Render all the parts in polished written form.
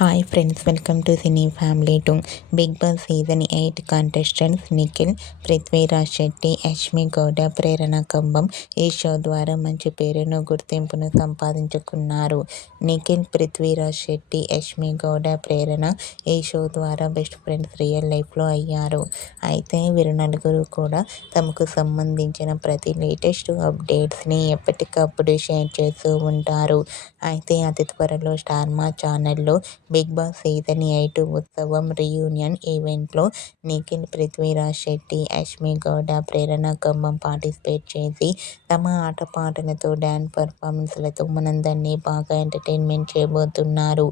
Hi friends, welcome to cine family 2. Bigg Boss season 8 contestants Nikhil, Prithviraj Shetty, Yashmi Gowda, Prerana Kambam ఈ show ద్వారా మంచి పేరును, గుర్తింపును సంపాదించుకున్నారు. నిఖిల్, పృథ్వీరాజ్ శెట్టి, యష్మి గౌడ, ప్రేరణ ఈ షో ద్వారా బెస్ట్ ఫ్రెండ్స్ రియల్ లైఫ్లో అయ్యారు. అయితే వీరు నలుగురు కూడా తమకు సంబంధించిన ప్రతి లేటెస్ట్ అప్డేట్స్ని ఎప్పటికప్పుడు షేర్ చేస్తూ ఉంటారు. అయితే అతి త్వరలో స్టార్ మా ఛానల్లో బిగ్ బాస్ సీజన్ 8 ఉత్సవం రీయూనియన్ ఈవెంట్లో నిఖిల్, పృథ్వీరాజ్ శెట్టి, యష్మి గౌడ, ప్రేరణ కంబం పార్టిసిపేట్ చేసి తమ ఆటపాటలతో, డ్యాన్స్ పర్ఫార్మెన్స్లతో మనందరినీ బాగా ఎంటర్టైన్మెంట్ చేయబోతున్నారు.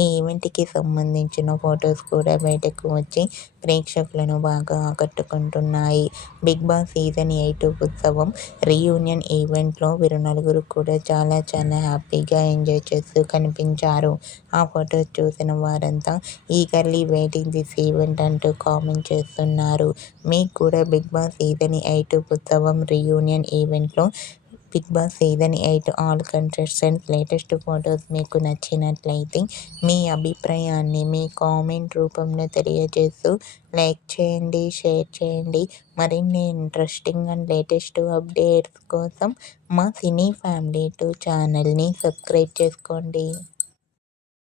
ఈ ఈవెంట్కి సంబంధించిన ఫొటోస్ కూడా బయటకు వచ్చి ప్రేక్షకులను బాగా ఆకట్టుకుంటున్నాయి. బిగ్ బాస్ సీజన్ 8 ఉత్సవం రీయూనియన్ ఈవెంట్లో వీరు నలుగురు కూడా చాలా హ్యాపీగా ఎంజాయ్ చేస్తూ కనిపించారు. ఆ ఫొటోస్ చూసిన వారంతా ఈగర్లీ వెయిటింగ్ దిస్ ఈవెంట్ అంటూ కామెంట్ చేస్తున్నారు. మీకు కూడా బిగ్ బాస్ సీజన్ 8 ఉత్సవం రీయూనియన్ ఈవెంట్లో Bigg Boss season 8 all contestants latest photos మీకు నచ్చినట్లయితే మీ అభిప్రాయాన్ని మీ కామెంట్ రూపంలో తెలియజేస్తూ లైక్ చేయండి, షేర్ చేయండి. మరిన్ని ఇంట్రెస్టింగ్ అండ్ లేటెస్ట్ అప్డేట్స్ కోసం మా సినీ ఫ్యామిలీ 2 ఛానల్ని సబ్స్క్రైబ్ చేసుకోండి.